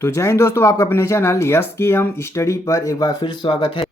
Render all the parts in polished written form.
तो जय हिंद दोस्तों, आपका अपने चैनल यस की हम स्टडी पर एक बार फिर स्वागत है।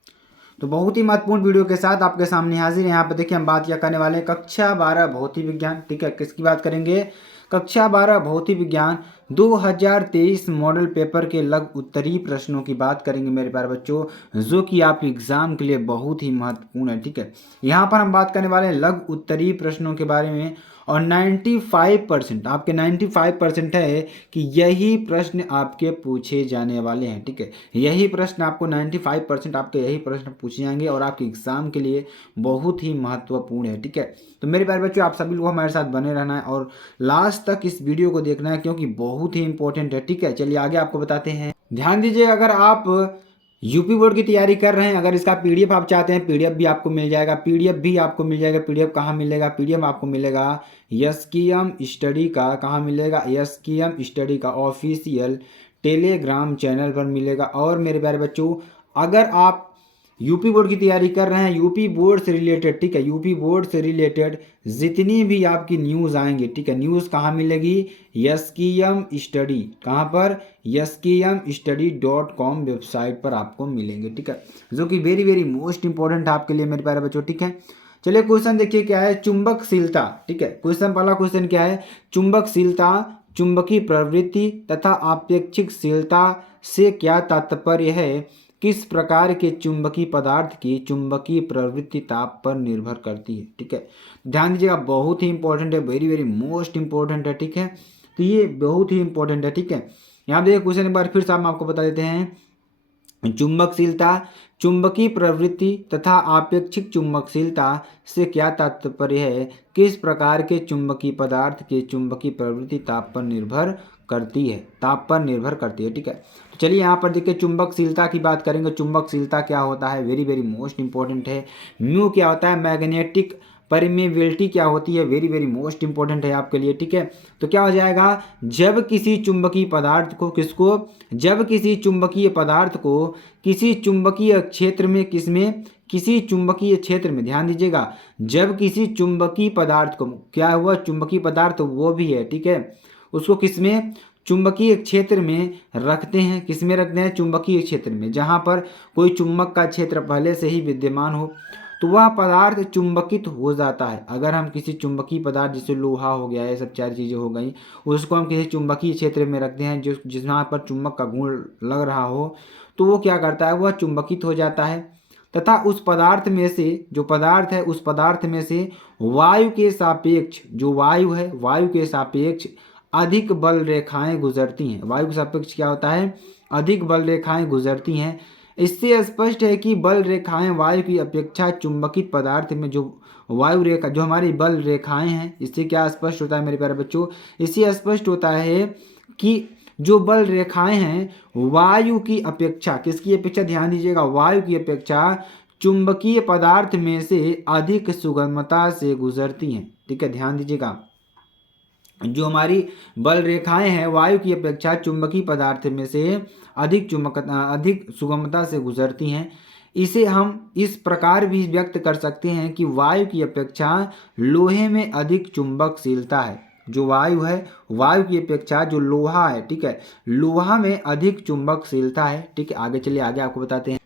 तो बहुत ही महत्वपूर्ण वीडियो के साथ आपके सामने हाजिर है। यहाँ पर देखिए हम बात क्या करने वाले हैं, कक्षा 12 भौतिक विज्ञान। ठीक है, किसकी बात करेंगे? कक्षा 12 भौतिक विज्ञान 2023 मॉडल पेपर के लघु उत्तरीय प्रश्नों की बात करेंगे मेरे प्यारे बच्चों, जो कि आपके एग्जाम के लिए बहुत ही महत्वपूर्ण है। ठीक है, यहाँ पर हम बात करने वाले हैं लघु उत्तरीय प्रश्नों के बारे में, और 95% आपके 95% है कि यही प्रश्न आपके पूछे जाने वाले हैं। ठीक है, यही प्रश्न आपको 95% आपके यही प्रश्न पूछे जाएंगे और आपके एग्जाम के लिए बहुत ही महत्वपूर्ण है। ठीक है, तो मेरे प्यारे बच्चों, आप सभी लोग हमारे साथ बने रहना है और लास्ट तक इस वीडियो को देखना है, क्योंकि बहुत ही इंपॉर्टेंट है। ठीक है, चलिए आगे आपको बताते हैं। ध्यान दीजिए, अगर आप यूपी बोर्ड की तैयारी कर रहे हैं, अगर इसका पीडीएफ आप चाहते हैं, पीडीएफ भी आपको मिल जाएगा। पीडीएफ भी आपको मिल जाएगा। पीडीएफ कहाँ मिलेगा? पीडीएफ आपको मिलेगा यस्कीएम स्टडी का। कहाँ मिलेगा? यस्कीएम स्टडी का ऑफिशियल टेलीग्राम चैनल पर मिलेगा। और मेरे प्यारे बच्चों, अगर आप यूपी बोर्ड की तैयारी कर रहे हैं, यूपी बोर्ड से रिलेटेड, ठीक है, यूपी बोर्ड से रिलेटेड जितनी भी आपकी न्यूज़ आएंगी, ठीक है, न्यूज़ कहाँ मिलेगी? यस्कीएम स्टडी। कहाँ पर? yeskeemstudy.com वेबसाइट पर आपको मिलेंगे। ठीक है, जो कि वेरी वेरी मोस्ट इंपॉर्टेंट है आपके लिए मेरे प्यारे बच्चों। ठीक है, चलिए क्वेश्चन देखिए क्या है, चुंबकशीलता। ठीक है, क्वेश्चन पहला क्वेश्चन क्या है? चुंबकशीलता, चुंबकीय प्रवृत्ति तथा आपेक्षिकशीलता से क्या तात्पर्य है? किस प्रकार के चुंबकीय पदार्थ की चुंबकीय प्रवृत्ति ताप पर निर्भर करती है? ठीक है, ध्यान दीजिएगा, बहुत ही इंपॉर्टेंट है, वेरी वेरी मोस्ट इंपॉर्टेंट है। ठीक है, तो ये बहुत ही इंपॉर्टेंट है। ठीक है, यहाँ देखिए क्वेश्चन एक बार फिर से हम आपको बता देते हैं। चुंबकशीलता, चुंबकीय प्रवृत्ति तथा आपेक्षिक चुंबकशीलता से क्या तात्पर्य है? किस प्रकार के चुंबकीय पदार्थ के चुंबकीय प्रवृत्ति ताप पर निर्भर करती है? ताप पर निर्भर करती है। ठीक है, तो चलिए यहाँ पर देखिए चुंबकशीलता की बात करेंगे। चुंबकशीलता क्या होता है? वेरी वेरी मोस्ट इंपॉर्टेंट है। म्यू क्या होता है? मैग्नेटिक परमेबिलिटी क्या होती है? वेरी वेरी मोस्ट इंपॉर्टेंट है आपके लिए। ठीक है, तो क्या हो जाएगा? जब किसी चुंबकीय पदार्थ को, किसको? जब किसी चुंबकीय पदार्थ को किसी चुंबकीय क्षेत्र में, किसमें? किसी चुंबकीय क्षेत्र में, ध्यान दीजिएगा, जब किसी चुंबकीय पदार्थ को, क्या हुआ? चुंबकीय पदार्थ वो भी है, ठीक है, उसको किसमें? चुंबकीय क्षेत्र में रखते हैं। किसमें रखते हैं? चुंबकीय क्षेत्र में, जहाँ पर कोई चुंबक का क्षेत्र पहले से ही विद्यमान हो, तो वह पदार्थ चुंबकित हो जाता है। अगर हम किसी चुंबकीय पदार्थ, जैसे लोहा हो गया, ये सब चार चीज़ें हो गई, उसको हम किसी चुंबकीय क्षेत्र में रखते हैं, जो जहाँ पर चुंबक का गुण लग रहा हो, तो वो क्या करता है? वह चुंबकित हो जाता है, तथा उस पदार्थ में से, जो पदार्थ है, उस पदार्थ में से वायु के सापेक्ष, जो वायु है, वायु के सापेक्ष अधिक बल रेखाएं गुजरती हैं। वायु के सापेक्ष क्या होता है? अधिक बल रेखाएं गुजरती हैं। इससे स्पष्ट है कि बल रेखाएं वायु की अपेक्षा चुंबकित पदार्थ में, जो वायु रेखा, जो हमारी बल रेखाएं हैं, इससे क्या स्पष्ट होता है मेरे प्यारे बच्चों? इससे स्पष्ट होता है कि जो बल रेखाएं हैं वायु की अपेक्षा, किसकी अपेक्षा? ध्यान दीजिएगा, वायु की अपेक्षा चुंबकीय पदार्थ में से अधिक सुगमता से गुजरती हैं। ठीक है, ध्यान दीजिएगा, जो हमारी बल रेखाएं हैं वायु की अपेक्षा चुंबकीय पदार्थ में से अधिक सुगमता से गुजरती हैं। इसे हम इस प्रकार भी व्यक्त कर सकते हैं कि वायु की अपेक्षा लोहे में अधिक चुंबकशीलता है। जो वायु है, वायु की अपेक्षा जो लोहा है, ठीक है, लोहा में अधिक चुंबकशीलता है। ठीक है, आगे चलिए, आगे आपको बताते हैं।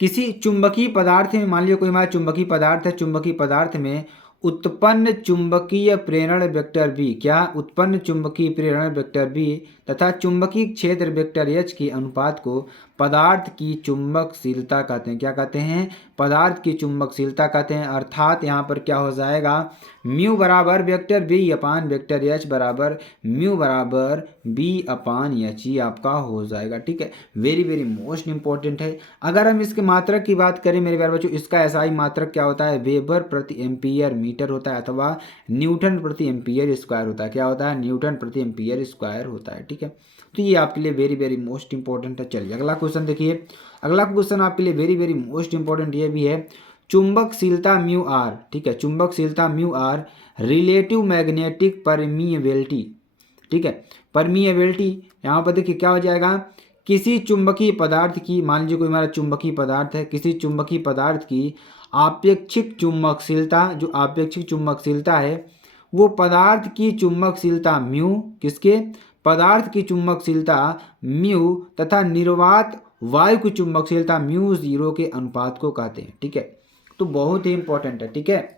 किसी चुंबकीय पदार्थ में, मान लिया कोई हमारा चुंबकीय पदार्थ है, चुंबकीय पदार्थ में उत्पन्न चुंबकीय प्रेरण वेक्टर बी, क्या? उत्पन्न चुंबकीय प्रेरण वेक्टर बी तथा चुंबकीय क्षेत्र वेक्टर एच के अनुपात को पदार्थ की चुंबकशीलता कहते हैं। क्या कहते हैं? पदार्थ की चुंबकशीलता कहते हैं। अर्थात यहाँ पर क्या हो जाएगा? म्यू बराबर वेक्टर बी अपान वेक्टर एच बराबर म्यू बराबर बी अपान एच, ही आपका हो जाएगा। ठीक है, वेरी वेरी मोस्ट इंपॉर्टेंट है। अगर हम इसके मात्रक की बात करें मेरे प्यारे बच्चों, इसका एसआई मात्रक क्या होता है? वेबर प्रति एम्पियर मीटर होता है, अथवा न्यूटन प्रति एम्पियर स्क्वायर होता है। क्या होता है? न्यूटन प्रति एम्पियर स्क्वायर होता है। ठीक है, तो ये आपके लिए वेरी वेरी मोस्ट इंपॉर्टेंट है। चलिए अगला क्वेश्चन देखिए। अगला क्वेश्चन आपके लिए वेरी वेरी मोस्ट इंपॉर्टेंट ये भी है, चुंबकशीलता म्यू आर। ठीक है, चुंबकशीलता mu r relative magnetic permeability. ठीक है, परमिएबिलिटी यहाँ पर देखिए क्या हो जाएगा? किसी चुंबकीय पदार्थ की, मान लीजिए कोई हमारा चुंबकीय पदार्थ है, किसी चुंबकीय पदार्थ की आपेक्षिक चुंबकशीलता, जो आपेक्षिक चुंबकशीलता है वो पदार्थ की चुंबकशीलता म्यू, किसके? पदार्थ की चुंबकशीलता म्यू तथा निर्वात वायु की चुंबकशीलता μ0 के अनुपात को कहते हैं। ठीक है, तो बहुत ही इंपॉर्टेंट है। ठीक है,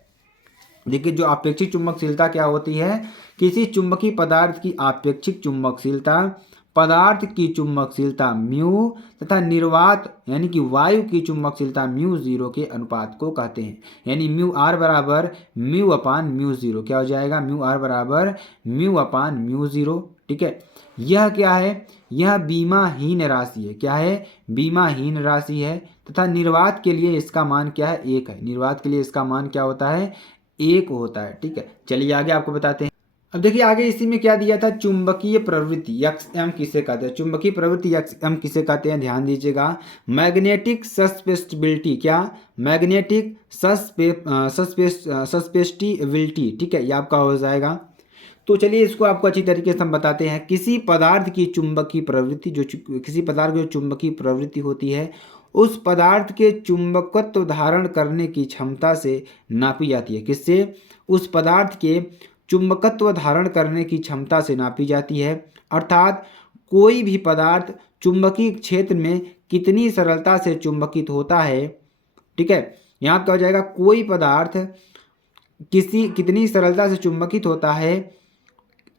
देखिए जो आपेक्षिक चुंबकशीलता क्या होती है, किसी चुंबकीय पदार्थ की आपेक्षिक चुंबकशीलता पदार्थ की चुंबकशीलता म्यू तथा निर्वात यानी कि वायु की चुंबकशीलता μ0 के अनुपात को कहते हैं। यानी μr बराबर μ/μ0 क्या हो जाएगा, μr बराबर μ/μ0। ठीक है, यह क्या है, यह बीमाहीन राशि है। क्या है, बीमाहीन राशि है तथा निर्वात के लिए इसका मान क्या है, 1 है। निर्वात के लिए इसका मान क्या होता है, 1 होता है। ठीक है, चलिए आगे आपको बताते हैं। अब देखिए आगे इसी में क्या दिया था, चुंबकीय प्रवृत्ति XM किसे कहते हैं, चुंबकीय प्रवृत्ति XM किसे कहते हैं, ध्यान दीजिएगा। मैग्नेटिक सस्पेस्टिबिलिटी, क्या, मैग्नेटिक सस्पेस्टिबिलिटी। ठीक है, ये आपका हो जाएगा। तो चलिए इसको आपको अच्छी तरीके से हम बताते हैं। किसी पदार्थ की चुंबकीय प्रवृत्ति, जो किसी पदार्थ की जो चुंबकीय प्रवृत्ति होती है उस पदार्थ के चुंबकत्व धारण करने की क्षमता से नापी जाती है। किससे, उस पदार्थ के चुंबकत्व धारण करने की क्षमता से नापी जाती है। अर्थात कोई भी पदार्थ चुंबकीय क्षेत्र में कितनी सरलता से चुंबकित होता है। ठीक है, यहाँ क्या हो जाएगा, कोई पदार्थ कितनी सरलता से चुंबकित होता है।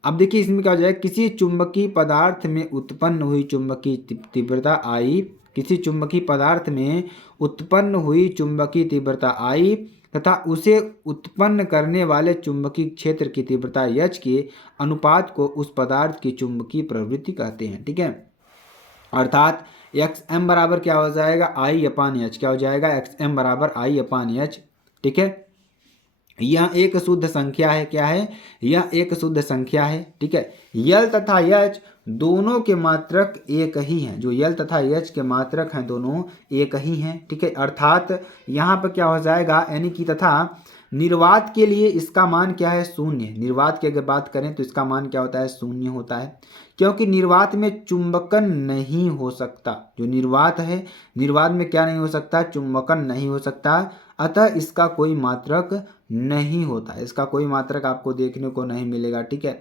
अब देखिए इसमें क्या हो जाएगा, किसी चुंबकीय पदार्थ में उत्पन्न हुई चुंबकीय तीव्रता आई, किसी चुंबकीय पदार्थ में उत्पन्न हुई चुंबकीय तीव्रता आई तथा उसे उत्पन्न करने वाले चुंबकीय क्षेत्र की तीव्रता H के अनुपात को उस पदार्थ की चुंबकीय प्रवृत्ति कहते हैं। ठीक है, अर्थात XM बराबर क्या हो जाएगा, I/H। क्या हो जाएगा, XM बराबर I/H। ठीक है, यह एक शुद्ध संख्या है। क्या है, यह एक शुद्ध संख्या है। ठीक है, यल तथा H दोनों के मात्रक एक ही हैं। जो यल तथा H के मात्रक हैं दोनों एक ही हैं। ठीक है, अर्थात यहाँ पर क्या हो जाएगा, यानी कि तथा निर्वात के लिए इसका मान क्या है, 0। निर्वात की अगर बात करें तो इसका मान क्या होता है, 0 होता है, क्योंकि निर्वात में चुंबकन नहीं हो सकता। जो निर्वात है, निर्वात में क्या नहीं हो सकता, चुंबकन नहीं हो सकता, अतः इसका कोई मात्रक नहीं होता। इसका कोई मात्रक आपको देखने को नहीं मिलेगा। ठीक है,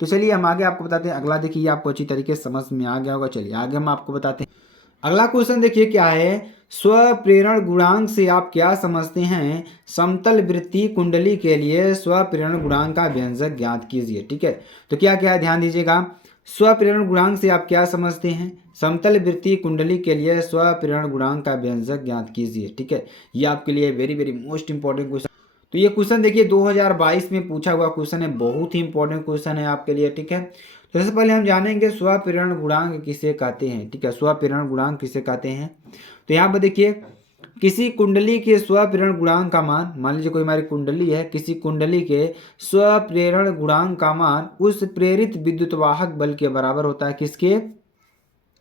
तो चलिए हम आगे आपको बताते हैं। अगला देखिए आपको अच्छी तरीके से समझ में आ गया होगा। चलिए आगे हम आपको बताते हैं। अगला क्वेश्चन देखिए क्या है, स्वप्रेरण गुणांक से आप क्या समझते हैं, समतल वृत्तीय कुंडली के लिए स्वप्रेरण गुणांक का व्यंजक ज्ञात कीजिए। ठीक है, तो क्या क्या है, ध्यान दीजिएगा। स्वप्रेरण गुणांक से आप क्या समझते हैं, समतल वृत्तीय कुंडली के लिए स्वप्रेरण गुणांक का व्यंजक ज्ञात कीजिए। ठीक है, ये आपके लिए very very most important question. तो ये क्वेश्चन देखिए 2022 में पूछा हुआ क्वेश्चन है, बहुत ही इंपॉर्टेंट क्वेश्चन है आपके लिए। ठीक है, तो सबसे पहले हम जानेंगे स्वप्रेरण गुणांक किसे कहते हैं। ठीक है, स्वप्रेरण गुणांक किसे कहते हैं, तो यहाँ पर देखिए किसी कुंडली के स्वप्रेरण गुणांक का मान, मान लीजिए कोई हमारी कुंडली है, किसी कुंडली के स्वप्रेरण गुणांक का मान उस प्रेरित विद्युत वाहक बल के बराबर होता है। किसके,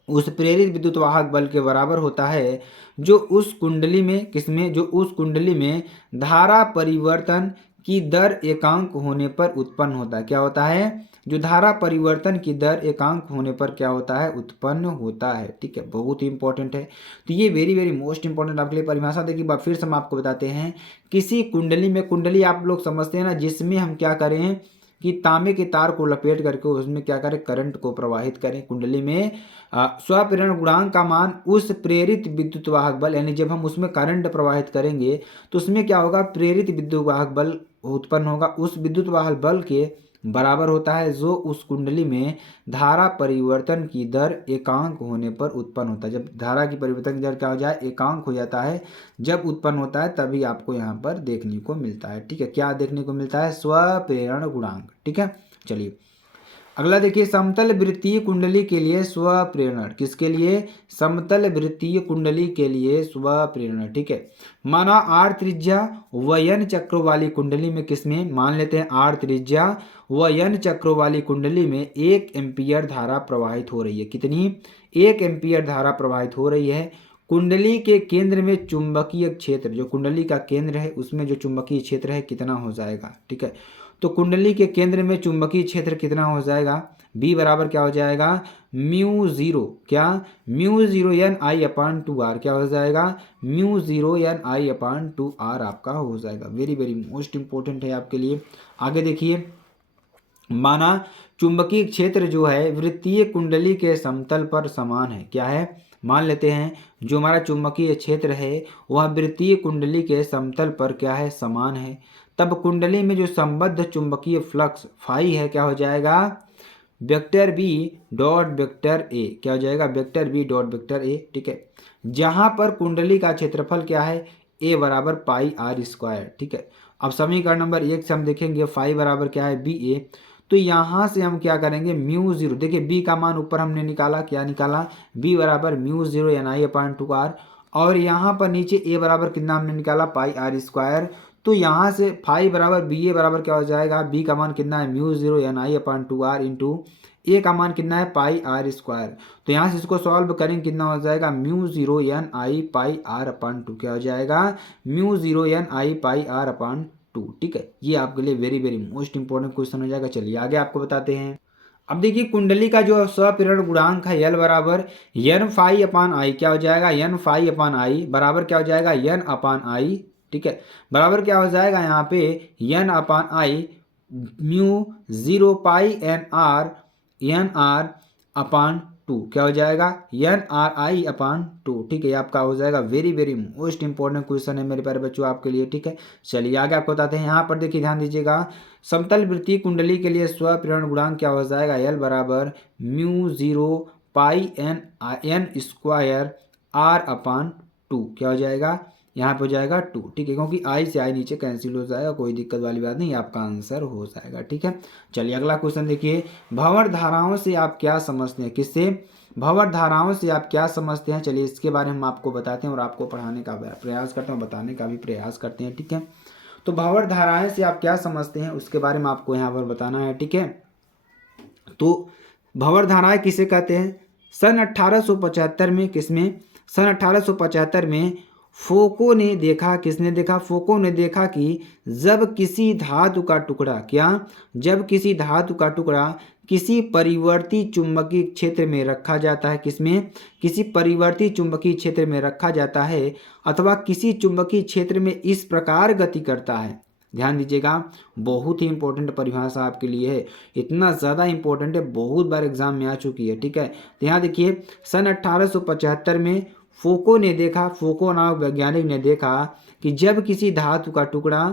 उस प्रेरित विद्युत वाहक बल के बराबर होता है जो उस कुंडली में, किसमें, जो उस कुंडली में धारा परिवर्तन की दर एकांक होने पर उत्पन्न होता है। क्या होता है, जो धारा परिवर्तन की दर एकांक होने पर क्या होता है, उत्पन्न होता है। ठीक है, बहुत ही इंपॉर्टेंट है। तो ये वेरी वेरी मोस्ट इंपॉर्टेंट आपके लिए परिभाषा देखिए फिर से हम आपको बताते हैं। किसी कुंडली में, कुंडली आप लोग समझते हैं ना, जिसमें हम क्या करें कि तांबे के तार को लपेट करके उसमें क्या करें, करंट को प्रवाहित करें। कुंडली में स्वप्रेरण गुणांक का मान उस प्रेरित विद्युत वाहक बल, यानी जब हम उसमें करंट प्रवाहित करेंगे तो उसमें क्या होगा, प्रेरित विद्युत वाहक बल उत्पन्न होगा। उस विद्युत वाहक बल के बराबर होता है जो उस कुंडली में धारा परिवर्तन की दर एकांक होने पर उत्पन्न होता है। जब धारा की परिवर्तन की दर क्या हो जाए, एकांक हो जाता है, जब उत्पन्न होता है तभी आपको यहाँ पर देखने को मिलता है। ठीक है, क्या देखने को मिलता है, स्वप्रेरण गुणांक। ठीक है, चलिए अगला देखिए, समतल वृत्तीय कुंडली के लिए स्वप्रेरण, किसके लिए, समतल वृत्तीय कुंडली के लिए स्वप्रेरण। ठीक है, माना आर त्रिज्या व n चक्रों वाली कुंडली में, किसमें, मान लेते हैं आर त्रिज्या व n चक्रों वाली कुंडली में 1 एम्पीयर धारा प्रवाहित हो रही है। कितनी, 1 एम्पीयर धारा प्रवाहित हो रही है। कुंडली के केंद्र में चुंबकीय क्षेत्र, जो कुंडली का केंद्र है उसमें जो चुंबकीय क्षेत्र है कितना हो जाएगा। ठीक है, तो कुंडली के केंद्र में चुंबकीय क्षेत्र कितना हो जाएगा, B बराबर क्या हो जाएगा, μ0, क्या, μ0 Ni/2r, क्या हो जाएगा, μ0 Ni/2r आपका हो जाएगा। वेरी वेरी मोस्ट इंपॉर्टेंट है आपके लिए। आगे देखिए, माना चुंबकीय क्षेत्र जो है वृत्तीय कुंडली के समतल पर समान है। क्या है? मान लेते हैं जो हमारा चुंबकीय क्षेत्र है वह वृत्तीय कुंडली के समतल पर क्या है? समान है। तब कुंडली में जो संबद्ध चुंबकीय फ्लक्स फाई है क्या हो जाएगा? Vector B dot vector A. क्या हो जाएगा? Vector B dot vector A. ठीक है, जहां पर कुंडली का क्षेत्रफल क्या है? ए बराबर पाई आर स्क्वायर। ठीक है, अब समीकरण नंबर 1 से हम देखेंगे फाई बराबर क्या है? बी ए। तो यहाँ से हम क्या करेंगे? म्यू जीरो, देखिए बी का मान ऊपर हमने निकाला, क्या निकाला? बी बराबर म्यू जीरो एन आई अपॉन 2 आर, और यहाँ पर नीचे ए बराबर कितना हमने निकाला? Pi are square. तो यहाँ से फाई बराबर बी ए बराबर क्या हो जाएगा? बी का मान कितना है? Mu zero N I upon 2 r into a का मान कितना है? Pi are square. तो यहाँ से इसको सॉल्व करेंगे, कितना हो जाएगा? Mu zero N i pi r upon 2। क्या हो जाएगा? Mu zero N i pi r upon 2। ठीक है, ये आपके लिए very very most important question हो जाएगा। चलिए आगे आपको बताते हैं। अब देखिए कुंडली का जो स्वप्रेरण गुणांक है यल बराबर एन फाई अपान आई। क्या हो जाएगा? एन फाई अपान आई बराबर क्या हो जाएगा? N upon i. ठीक है, बराबर क्या हो जाएगा यहाँ पे? N upon i mu zero pi n r upon 2। क्या हो जाएगा? N r i upon 2। ठीक है, ये आपका हो जाएगा very very most important question है मेरे प्यारे बच्चों आपके लिए। ठीक है, चलिए आगे आपको बताते हैं। यहाँ पर देखिए ध्यान दीजिएगा, समतल वृत्तीय कुंडली के लिए स्वप्रेरण गुणांक क्या हो जाएगा? एल बराबर mu zero pi n square r upon 2। क्या हो जाएगा? यहाँ पे हो जाएगा 2। ठीक है, क्योंकि आई से आई नीचे कैंसिल हो जाएगा, कोई दिक्कत वाली बात नहीं, आपका आंसर हो जाएगा। ठीक है, चलिए अगला क्वेश्चन देखिए, भंवर धाराओं से आप क्या समझते हैं? किससे? भंवर धाराओं से आप क्या समझते हैं? चलिए इसके बारे में हम आपको बताते हैं और आपको पढ़ाने का प्रयास करते हैं, बताने का भी प्रयास करते हैं। ठीक है, तो भंवर धाराएं से आप क्या समझते हैं उसके बारे में आपको यहाँ पर बताना है। ठीक है, तो भंवर धाराएं किसे कहते हैं? सन 1875 में, किसमें? सन 1875 में फोको ने देखा, किसने देखा? फोको ने देखा कि जब किसी धातु का टुकड़ा, क्या? जब किसी धातु का टुकड़ा किसी परिवर्ती चुंबकीय क्षेत्र में रखा जाता है, किसमें? किसी परिवर्ती चुंबकीय क्षेत्र में रखा जाता है, अथवा किसी चुंबकीय क्षेत्र में इस प्रकार गति करता है। ध्यान दीजिएगा, बहुत ही इंपॉर्टेंट परिभाषा आपके लिए है, इतना ज़्यादा इंपॉर्टेंट है, बहुत बार एग्जाम में आ चुकी है। ठीक है, तो यहाँ देखिए सन 1875 में फोको ने देखा, फोको नामक वैज्ञानिक ने देखा कि जब किसी धातु का टुकड़ा,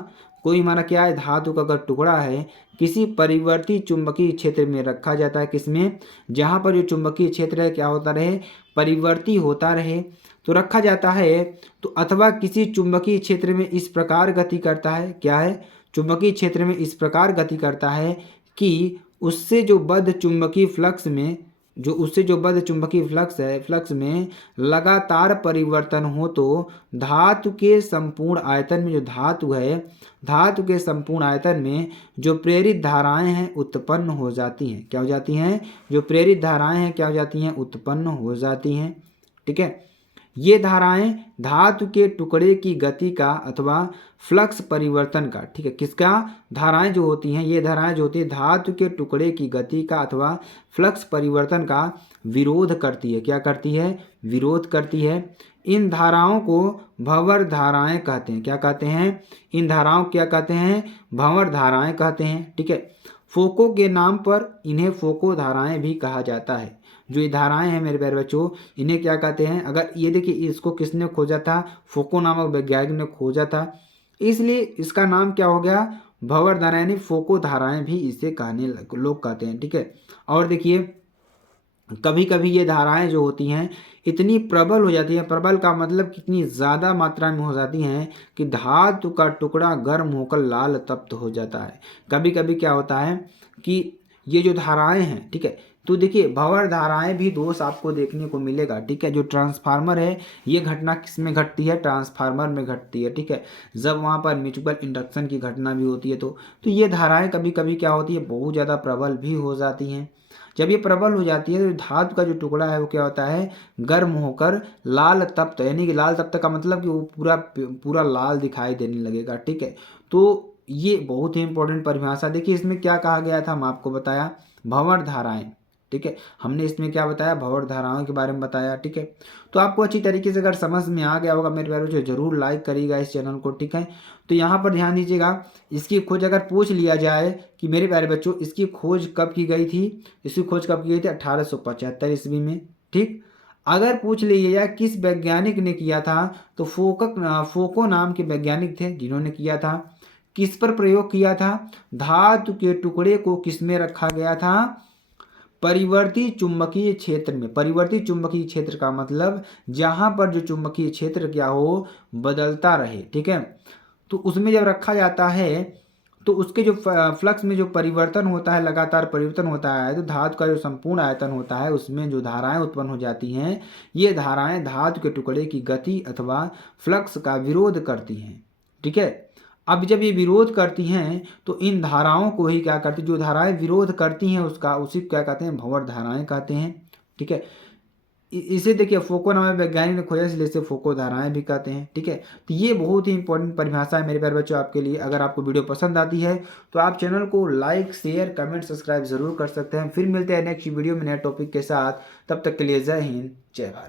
कोई हमारा क्या है? धातु का अगर टुकड़ा है किसी परिवर्ती चुंबकीय क्षेत्र में रखा जाता है, किसमें? जहाँ पर जो चुंबकीय क्षेत्र है क्या होता रहे? परिवर्ती होता रहे, तो रखा जाता है। तो अथवा किसी चुंबकीय क्षेत्र में इस प्रकार गति करता है, क्या है? चुंबकीय क्षेत्र में इस प्रकार गति करता है कि उससे जो बद्ध चुंबकीय फ्लक्स में, उससे जो बद्ध चुंबकीय फ्लक्स है, फ्लक्स में लगातार परिवर्तन हो, तो धातु के संपूर्ण आयतन में, जो धातु है, धातु के संपूर्ण आयतन में जो प्रेरित धाराएं हैं उत्पन्न हो जाती हैं। क्या हो जाती हैं? जो प्रेरित धाराएं हैं क्या हो जाती हैं? उत्पन्न हो जाती हैं। ठीक है, ये धाराएं धातु के टुकड़े की गति का अथवा फ्लक्स परिवर्तन का, ठीक है, किसका? धाराएं जो होती हैं, ये धाराएं जो होती है धातु के टुकड़े की गति का अथवा फ्लक्स परिवर्तन का विरोध करती है। क्या करती है? विरोध करती है। इन धाराओं को भंवर धाराएं कहते हैं। क्या कहते हैं? इन धाराओं क्या कहते हैं? भंवर धाराएं कहते हैं। ठीक है, फोको के नाम पर इन्हें फोको धाराएं भी कहा जाता है। जो ये धाराएं हैं मेरे प्यारे बच्चों, इन्हें क्या कहते हैं? अगर ये देखिए, इसको किसने खोजा था? फोको नामक वैज्ञानिक ने खोजा था, इसलिए इसका नाम क्या हो गया? भंवर धाराएं, यानी फोको धाराएं भी इसे लोग कहते हैं। ठीक है, और देखिए कभी कभी ये धाराएं जो होती हैं इतनी प्रबल हो जाती हैं, प्रबल का मतलब कितनी ज़्यादा मात्रा में हो जाती हैं कि धातु का टुकड़ा गर्म होकर लाल तप्त हो जाता है। कभी कभी क्या होता है कि ये जो धाराएं हैं, ठीक है, तो देखिए भंवर धाराएं भी दोष आपको देखने को मिलेगा। ठीक है, जो ट्रांसफार्मर है, ये घटना किस में घटती है? ट्रांसफार्मर में घटती है। ठीक है, जब वहाँ पर म्यूचुअल इंडक्शन की घटना भी होती है, तो ये धाराएं कभी कभी क्या होती है? बहुत ज़्यादा प्रबल भी हो जाती हैं। जब ये प्रबल हो जाती है तो धातु का जो टुकड़ा है वो क्या होता है? गर्म होकर लाल तप्त, यानी कि लाल तप्त का मतलब कि वो पूरा पूरा लाल दिखाई देने लगेगा। ठीक है, तो ये बहुत ही इंपॉर्टेंट परिभाषा। देखिए इसमें क्या कहा गया था, हम आपको बताया, भंवर धाराएं, ठीक है। हमने इसमें क्या बताया, भंवर धाराओं के बारे में बताया, ठीक है। तो आपको अच्छी तरीके से अगर समझ में आ गया होगा मेरे प्यारे बच्चों, जरूर लाइक करिएगा इस चैनल को, ठीक है। तो यहाँ पर ध्यान दीजिएगा, इसकी खोज अगर पूछ लिया जाए कि मेरे प्यारे बच्चों इसकी खोज कब की गई थी, इसकी खोज कब की गई थी, 1875 ईस्वी में, ठीक। अगर पूछ लिया जाए किस वैज्ञानिक ने किया था, तो फोको नाम के वैज्ञानिक थे जिन्होंने किया था। किस पर प्रयोग किया था, धातु के टुकड़े को किसमें रखा गया था, परिवर्ती चुंबकीय क्षेत्र में। परिवर्ती चुंबकीय क्षेत्र का मतलब जहां पर जो चुंबकीय क्षेत्र क्या हो, बदलता रहे, ठीक है। तो उसमें जब रखा जाता है तो उसके जो फ्लक्स में जो परिवर्तन होता है, लगातार परिवर्तन होता है, तो धातु का जो संपूर्ण आयतन होता है उसमें जो धाराएं उत्पन्न हो जाती हैं, ये धाराएं धातु के टुकड़े की गति अथवा फ्लक्स का विरोध करती हैं, ठीक है। अब जब ये विरोध करती हैं तो इन धाराओं को ही क्या करती, जो धाराएं विरोध करती हैं उसका, उसी को क्या कहते हैं, भंवर धाराएं कहते हैं, ठीक है। इसे देखिए फोको नामक वैज्ञानिक ने खोजा, इसलिए इसे फोको धाराएं भी कहते हैं, ठीक है। तो ये बहुत ही इंपॉर्टेंट परिभाषा है मेरे प्यारे बच्चों आपके लिए। अगर आपको वीडियो पसंद आती है तो आप चैनल को लाइक, शेयर, कमेंट, सब्सक्राइब जरूर कर सकते हैं। फिर मिलते हैं नेक्स्ट वीडियो में नए टॉपिक के साथ, तब तक के लिए जय हिंद, जय भारत।